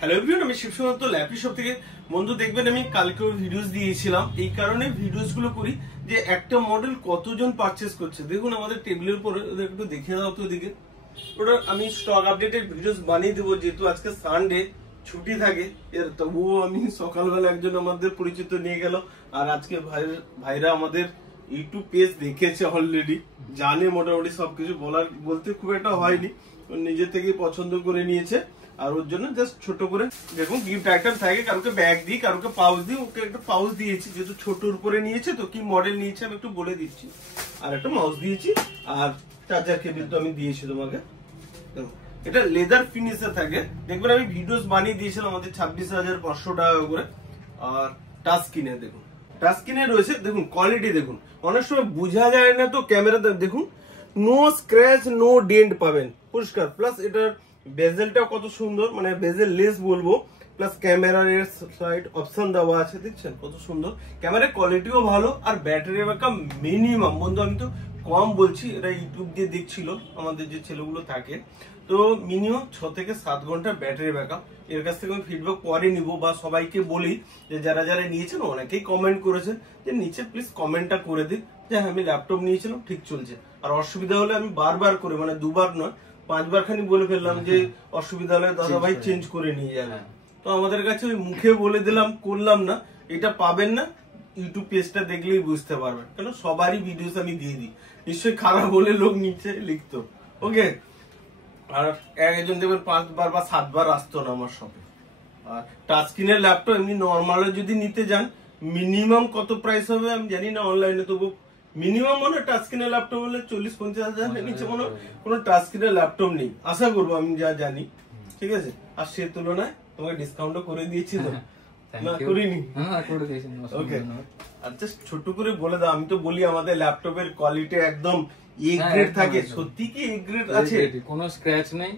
Hello everyone, আমি শিবসুমন্ত laptop থেকে। বন্ধু দেখবেন আমি কালকেও ভিডিওস দিয়েছিলাম, এই কারণে ভিডিওস গুলো করি যে একটা মডেল কতজন পারচেজ করছে। দেখুন আমাদের টেবিলের উপরে একটু দেখে দাও তো এদিকে। ওটা আমি স্টক আপডেটের ভিডিওস বানিয়ে দেবো, যেহেতু আজকে সানডে ছুটি থাকে। এর তবুও আমি সকালবেলা একজন আমাদের পরিচিত নিয়ে গেল, আর আজকে ভাইরা আমাদের ইউটিউব পেজ দেখেছে অলরেডি, জানে মোটামুটি সবকিছু। বলতে খুব একটা হয়নি, নিজে থেকেই পছন্দ করে নিয়েছে। আর ওর জন্য জাস্ট ছোট করে দেখুন গিফট আইটেম থাকে, কারোকে ব্যাগ দিই, কারোকে পাউচ দিই। ওকে একটা পাউচ দিয়েছি, যেহেতু ছোটর উপরে নিয়েছে তো কি মডেল নিয়েছে আমি একটু বলে দিচ্ছি। আর একটা মাউস দিয়েছি, আর চার্জার কেবল তো আমি দিয়েছি তোমাকে। এটা লেদার ফিনিশে থাকে, দেখবেন আমি ভিডিওস বানিয়ে দিয়েছিলাম আমাদের 26,500 টাকা করে। আর টাচ স্ক্রিনে দেখুন, টাচ স্ক্রিনে রয়েছে, দেখুন কোয়ালিটি দেখুন। অনেক সময় বোঝা যায় না তো ক্যামেরাতে দেখুন, নো স্ক্র্যাচ নো ডেন্ট পাবেন, পরিষ্কার। প্লাস এটার বেজেলটা কত সুন্দর, মানে বেজেল লেস বলবো। প্লাস ক্যামেরার সাইড অপশন দেওয়া আছে, দেখছেন কত সুন্দর। ক্যামেরার কোয়ালিটিও ভালো, আর ব্যাটারি ব্যাকআপ মিনিমাম। বন্ধু আমি তো কম বলছি, এটা ইউটিউব দিয়ে দেখছিল আমাদের যে ছেলেগুলো থাকে, তো মিনিমাম 6 থেকে 7 ঘন্টা ব্যাটারি ব্যাকআপ। এর কাছ থেকে আমি ফিডব্যাক পরে নিব, বা সবাইকে বলি যে যারা যারা নিয়েছেন, অনেকেই কমেন্ট করেছেন যে নিচে প্লিজ কমেন্টটা করে দিন যে আমি ল্যাপটপ নিয়েছিলাম ঠিক চলছে। আর অসুবিধা হলে আমি বারবার করে, মানে দুবার নয় 5বার খানি বলে ফেললাম যে অসুবিধা হলে দাদা ভাই চেঞ্জ করে নিয়ে যাবেন। তো আমাদের কাছে ওই মুখে বলে দিলাম, করলাম না। এটা পাবেন না, ইউটিউব পেজটা দেখলেই বুঝতে পারবেন, কেন সবারই ভিডিওস আমি দিয়ে দিই। নিশ্চয়ই খারাপ হলে লোক নিচে লিখতো, ওকে। আর একজন দেখবেন 5বার বা 7বার আসতো না আমার শপে। আর টাচ স্ক্রিনের ল্যাপটপ এমনি নর্মাল যদি নিতে যান, মিনিমাম কত প্রাইস হবে আমি জানি না অনলাইনে, তবু মিনিমাম মনে টাচ স্ক্রিনের ল্যাপটপ হলে 40-50 হাজার নিচে মনে কোনো টাচ স্ক্রিনের ল্যাপটপ নেই, আশা করবো আমি যা জানি, ঠিক আছে। আর সে তুলনায় তোমাকে ডিসকাউন্টও করে দিয়েছি তো না? করিনি? ওকে। আর জাস্ট ছোট করে বলে দাও, আমি তো বলি আমাদের ল্যাপটপের কোয়ালিটি একদম এ গ্রেড থাকে। সত্যি কি এ গ্রেড আছে, কোনো স্ক্র্যাচ নেই।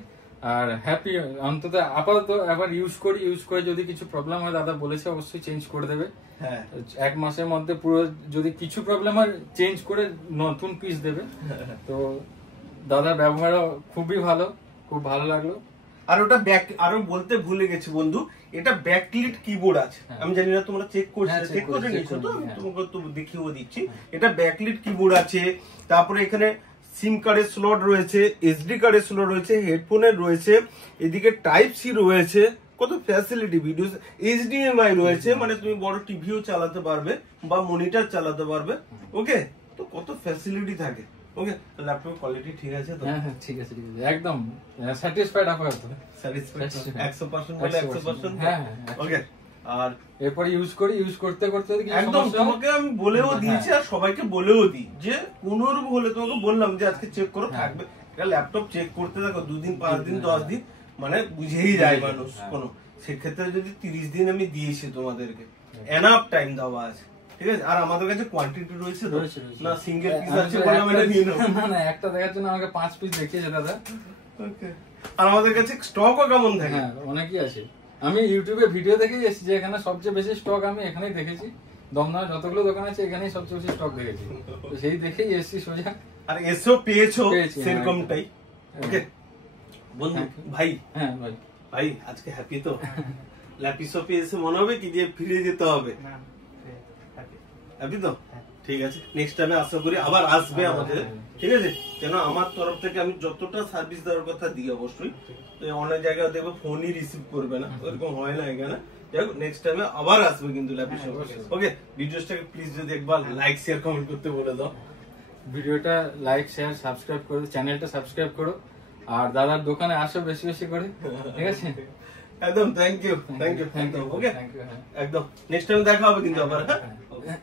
আর হ্যাপি অন্তত আপাতত একবার ইউজ করে যদি কিছু প্রবলেম হয়, দাদা বলেছে অবশ্যই চেঞ্জ করে দেবে। হ্যাঁ, 1 মাসের মধ্যে পুরো যদি কিছু প্রবলেম হয় চেঞ্জ করে নতুন পিস দেবে। তো দাদার ব্যবহার খুবই ভালো, খুব ভালো লাগলো। আর ওটা ব্যাক, আরো বলতে ভুলে গেছি বন্ধু, এটা ব্যাকলিট কিবোর্ড আছে। আমি জানি না তোমরা চেক করছো, চেক করে নিয়েছো তো, তোমাকে তো দেখিয়েও দিচ্ছি। এটা ব্যাকলিট কিবোর্ড আছে, তারপরে এখানে সিম কার্ডের স্লট রয়েছে, এসডি কার্ডের স্লট রয়েছে, হেডফোনের রয়েছে, এদিকে টাইপ সি রয়েছে, কত ফ্যাসিলিটি। ভিডিও এইচডিএমআই রয়েছে, মানে তুমি বড় টিভিও চালাতে পারবে বা মনিটর চালাতে পারবে, ওকে। তো কত ফ্যাসিলিটি থাকে, ওকে। ল্যাপটপ কোয়ালিটি ঠিক আছে তো? হ্যাঁ ঠিক আছে, একদম স্যাটিসফাইড আপাতত। স্যাটিসফাইড 100% বলে 100%। হ্যাঁ ওকে। আর এরপর ইউজ করতে একদম তোমাকে আমি বলেও দিয়েছি, আর সবাইকে বলেও দিই যে কোনোরকম হলে তোমাকে বললাম যে আজকে চেক করো, থাকবে। ল্যাপটপ চেক করতে থাকো 2 দিন 5 দিন 10 দিন, মানে বুঝেই যায় মানুষ কোনো। সেক্ষেত্রে যদি 30 দিন আমি দিয়েছি তোমাদেরকে, এনাফ টাইম দেওয়া আছে, ঠিক আছে। আর আমাদের কাছে কোয়ান্টিটি রয়েছে না, সিঙ্গেল পিস আছে বলে আমি এটা নিয়ে নেব না, একটা দেখার জন্য আমাকে 5 পিস দেখিয়েছে দাদা, ওকে। আর আমাদের কাছে স্টকও কেমন থাকে? হ্যাঁ অনেকই আছে। আমি ইউটিউবে ভিডিও দেখেই এসেছি যে এখানে সবচেয়ে বেশি স্টক আমি এখানেই দেখেছি। দমদমে যতগুলো দোকান আছে এখানেই সবচেয়ে বেশি স্টক দেখেছি, তো সেই দেখেই এসেছি সোজা। আর এসো পেয়েছো সেরকমটাই, ওকে বন্ধু। ভাই হ্যাঁ ভাই আজকে হ্যাপি তো? ল্যাপটপে এসে মনে হবে কি যে ফিরে যেতে হবে? হ্যাপি তো? ঠিক আছে, নেক্সট টাইমে আশা করি আবার আসবে আমাদের, ঠিক আছে। কেন আমার তরফ থেকে আমি যতটা সার্ভিস দেওয়ার কথা দিই, অবশ্যই অনেক জায়গায় দেখবো ফোনই রিসিভ করবে না, ওরকম হয় না এখানে। যাই হোক, নেক্সট টাইমে আবার আসবে কিন্তু ল্যাপটপ, ওকে। ভিডিওটাকে প্লিজ যদি একবার লাইক শেয়ার কমেন্ট করতে বলে দাও। ভিডিওটা লাইক শেয়ার সাবস্ক্রাইব করো, চ্যানেলটা সাবস্ক্রাইব করো, আর দাদার দোকানে আসো বেশি বেশি করে, ঠিক আছে। একদম থ্যাংক ইউ, ওকে। একদম নেক্সট টাইম দেখা হবে কিন্তু আবার, হ্যাঁ।